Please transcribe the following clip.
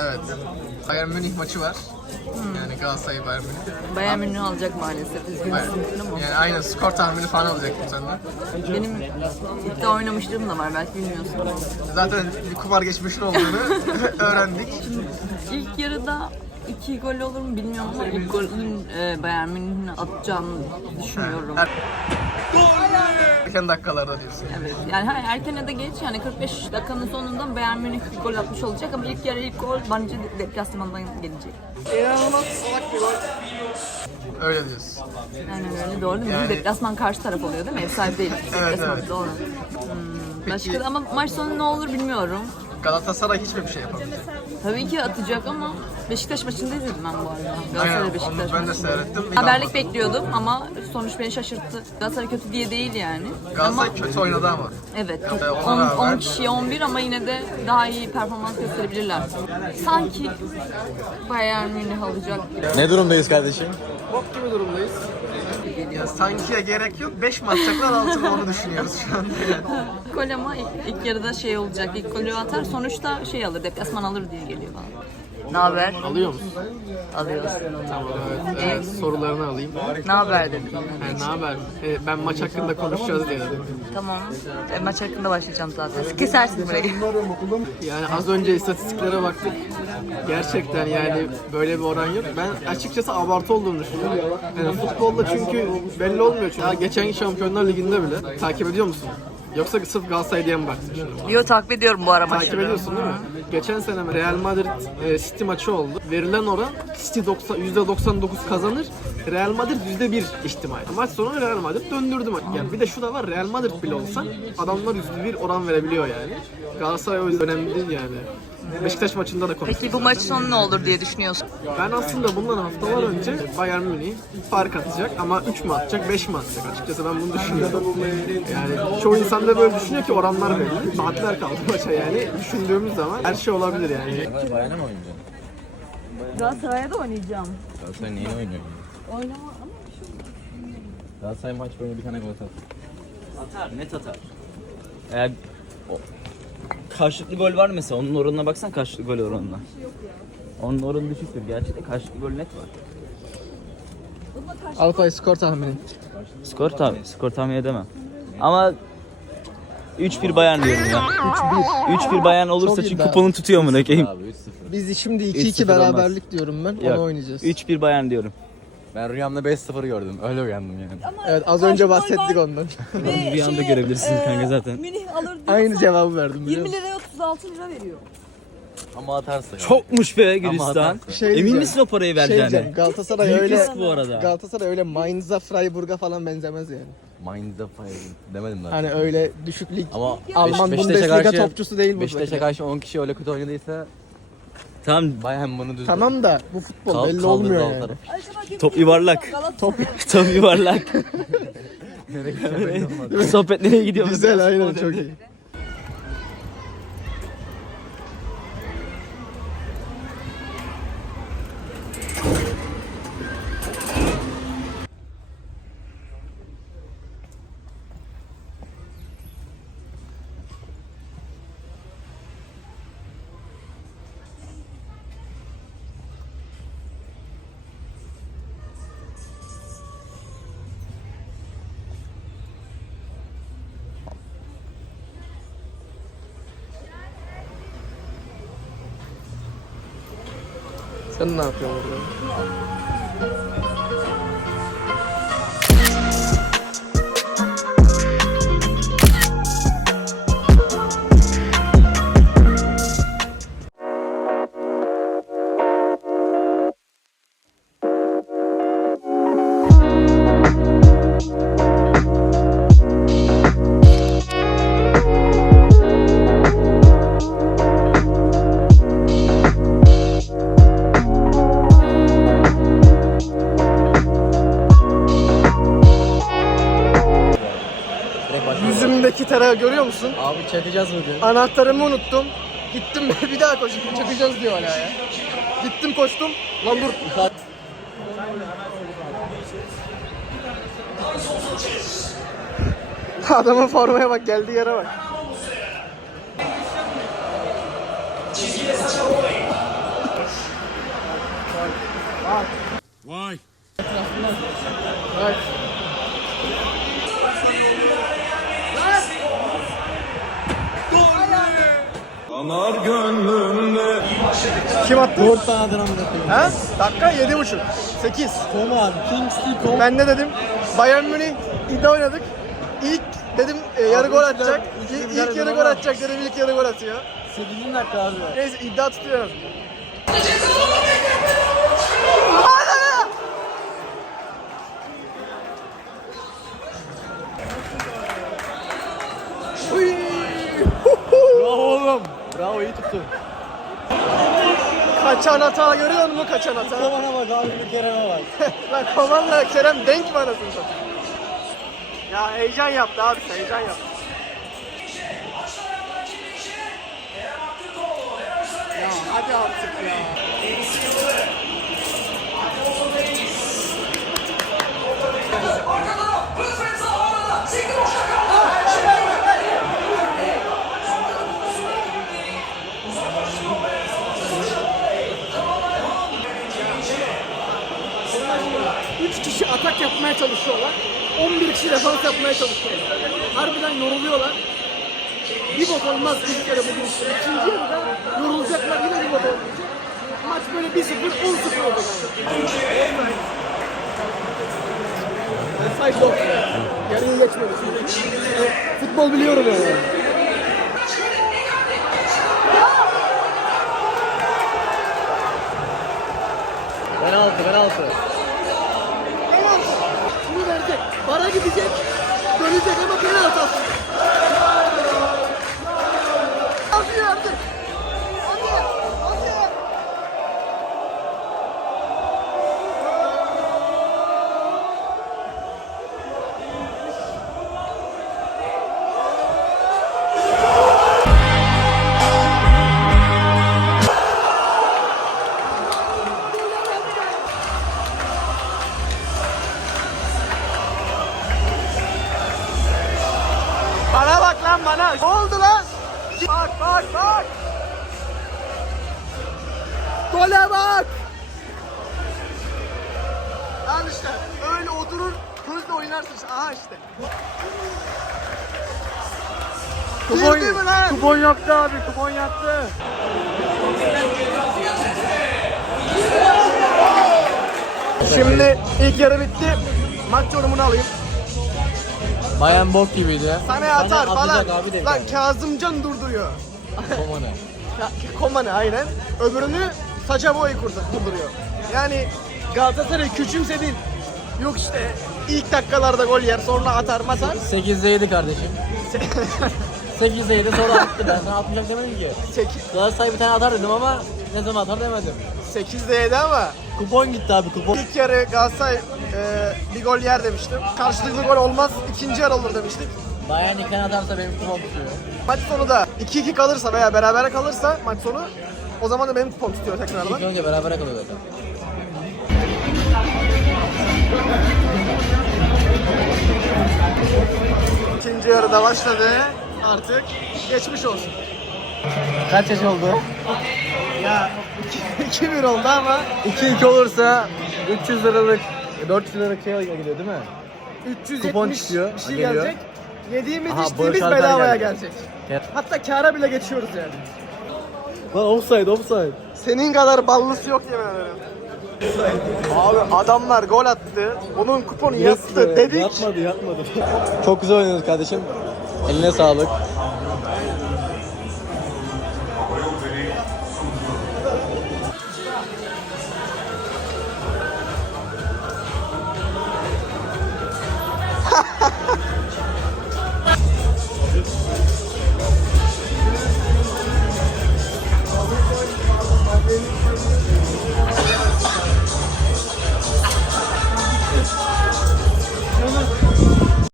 Evet. Bayern Münih maçı var. Yani Galatasaray Bayern Münih. Bayern Münih alacak maalesef. Üzgünüm Bayern. ama. Yani aynen skor tahmini falan alacaktım senden. Benim iddia oynamışlığım da var belki bilmiyorsun. Zaten kumar geçmişin olduğunu öğrendik. İlk yarıda iki gol olur mu bilmiyorum ama ilk golün e, Bayern Münih'in atacağını düşünüyorum. Her... Erken dakikalarda diyorsun. Evet. Yani ha, erken ya da geç yani 45 dakikanın sonunda Bayern Münih bir gol atmış olacak ama ilk yarı ilk gol bence de- deplasmandan gelecek. İnanılmaz salak bir gol. Öyle diyorsun. Yani öyle doğru değil mi? Yani- Deplasman karşı taraf oluyor değil mi? Ev sahibi değil. Evet, Deplasman evet. doğru. Hmm, Peki- başka ama maç sonu ne olur bilmiyorum. Galatasaray hiçbir bir şey yapamayacak. Tabii ki atacak ama Beşiktaş maçında izledim ben bu arada. Aynen, Galatasaray onu Beşiktaş ben de maçını. seyrettim. Haberlik bekliyordum ama sonuç beni şaşırttı. Galatasaray kötü diye değil yani. Galatasaray ama kötü oynadı ama. evet Evet, ona 10, rağmen- kişiye 11 ama yine de daha iyi performans gösterebilirler. Sanki Bayern Münih alacak. Ne durumdayız kardeşim? Bok gibi durumdayız. Ya sankiye gerek yok. 5 mi atacaklar 6 mı onu düşünüyoruz şu anda yani. Gol ama ilk, ilk yarıda şey olacak. İlk golü atar sonuçta şey alır, deplasman alır diye geliyor bana. Ne haber? Alıyor musun? Alıyoruz. Tamam evet. evet sorularını alayım. Ne haber dedim. Yani ne haber? Ee, ben maç hakkında konuşacağız diye dedim. Tamam. E, maç hakkında başlayacağım zaten. Kesersin burayı. Yani az önce istatistiklere baktık. Gerçekten yani böyle bir oran yok. Ben açıkçası abartı olduğunu düşünüyorum. Yani futbolda çünkü belli olmuyor. Çünkü ya geçen Şampiyonlar Ligi'nde bile takip ediyor musun? Yoksa sırf Galatasaray diye mi baktın şimdi? Yo takip ediyorum bu ara Takip ediyorsun değil mi? Geçen sene Real Madrid e, City maçı oldu. Verilen oran City 90, %99 kazanır. Real Madrid %1 ihtimal. Maç sonu Real Madrid döndürdü maçı. Yani bir de şu da var Real Madrid bile olsa adamlar %1 oran verebiliyor yani. Galatasaray o yüzden önemli değil yani. Beşiktaş maçında da konuştuk. Peki bu maç sonu ne olur diye düşünüyorsun? Ben aslında bundan haftalar önce Bayern Münih fark atacak ama 3 mü atacak 5 mi atacak açıkçası ben bunu düşünüyorum. Yani çoğu insan da böyle düşünüyor ki oranlar belli. Saatler kaldı maça yani düşündüğümüz zaman her şey olabilir yani. Bayana mı oynayacaksın? Galatasaray'a da oynayacağım. Galatasaray neyini oynuyor? Oynama ama Galatasaray maç boyunca bir tane gol atar. Atar, net atar. Eğer o, karşılıklı gol var mesela onun oranına baksan karşılıklı gol oranına. Onun oranı düşüktür. Gerçekten karşılıklı gol net var. Alpay skor tahmini. Skor tahmin, skor tahmin edemem. Ama 3-1 Bayern diyorum ya. 3-1. 3-1 Bayern olursa Çok iyi çünkü be. kuponu tutuyor mu rakeyim? Abi 3-0. Biz şimdi 2-2 2-2 beraberlik diyorum ben. Yok. Onu oynayacağız. 3-1 Bayern diyorum. Ben rüyamda 5-0 gördüm. Öyle uyandım yani. Evet az önce bahsettik ondan. Bir anda görebilirsiniz kanka zaten. Münih alır diyorsan Aynı cevabı verdim biliyor 20 musun? liraya 36 lira veriyor. Ama atarsa. ya. Çokmuş be Gülistan. Şey Emin diyeceğim. misin o parayı Şey vereceğine? Galatasaray Büyük öyle risk bu arada. Galatasaray öyle Mainz'a, Freiburg'a falan benzemez yani. Mind's up demedim zaten. Hani öyle düşük lig Ama Alman Beş- Bundesliga topçusu değil bu. Beşiktaş'a karşı 10 kişi öyle kötü oynadıysa Tamam Bayern bunu düzdü. Tamam da bu futbol Kal- belli kaldırdı olmuyor yani. Top yuvarlak. Top, top yuvarlak. Sohbet nereye gidiyor? Güzel aynen çok iyi. 끝나 병으로 Ankara görüyor musun? Abi çakacağız mı diyor. Anahtarımı unuttum. Gittim bir daha koştum. Çakacağız diyor hala ya. Gittim koştum. Lan dur. Adamın formaya bak geldi yere bak. Vay. Vay. Vay. Bak. Kim attı? 4 tane adına mı koyayım? Ha? Dakika yedi buçuk. Sekiz. Kom abi. Kingsley Kom. Ben ne dedim? Bayern Münih iddia oynadık. İlk dedim e, yarı gol atacak. İlk, ilk yarı gol atacak dedim ilk yarı gol atıyor. 8. dakika abi. Neyse iddia tutuyorum. Bravo iyi tuttun. Kaçan hata görüyor musun kaçan hata? Komana bak abi bir Kerem'e bak. Lan Koman'la Kerem denk mi anasını satayım? Ya heyecan yaptı abi heyecan yaptı. Ya hadi artık ya. Üç kişi atak yapmaya çalışıyorlar. 11 kişi defans yapmaya çalışıyorlar. Harbiden yoruluyorlar. Bir bok olmaz ilk yarı bugün işte. İkinci yarıda yorulacaklar yine bir bok olmayacak. Maç böyle 1-0, 10-0 olacak. Offside yok. Yarıyı geçmedi. Futbol biliyorum yani. Penaltı penaltı. Bak. Al işte. Öyle oturur. Gözle oynarsın işte. Aha işte. Girdi mi lan? Kupon yaktı abi kupon yaktı. Şimdi ilk yarı bitti. Maç yorumunu alayım. Bayan bok gibiydi. Sana atar falan. atacak abi de. Lan Kazımcan durduruyor. Komana. Ya, Koman'ı aynen. Öbürünü saça kurdu- kurduruyor. Yani Galatasaray küçümsedin. Yok işte ilk dakikalarda gol yer sonra atar matar. 8'de 7 kardeşim. 8'de 7 sonra attı ben sana atmayacak demedim ki. 8, Galatasaray bir tane atar dedim ama ne zaman atar demedim. 8'de 7 ama Kupon gitti abi kupon. ilk yarı Galatasaray e, bir gol yer demiştim. Karşılıklı gol olmaz ikinci yarı olur demiştik. Bayern tane atarsa benim kupon tutuyor. Maç sonu da 2-2 kalırsa veya beraber kalırsa maç sonu o zaman da benim kupon tutuyor tekrardan. İlk önce beraber kalıyor zaten. İkinci yarıda başladı. Artık geçmiş olsun. Kaç yaş oldu? Ya 2-1 oldu ama 2-2 olursa 300 liralık 400 liralık şey gidiyor değil mi? 370 Kupon çıkıyor, bir şey geliyor. gelecek. Yediğimiz Aha, içtiğimiz bedavaya geldi. gelecek. Gel. Hatta kâra bile geçiyoruz yani. Lan offside offside. Senin kadar ballısı yok yemin ederim. Abi adamlar gol attı. Onun kuponu yattı dedik. Yatmadı yatmadı. Çok güzel oynadın kardeşim. Eline sağlık.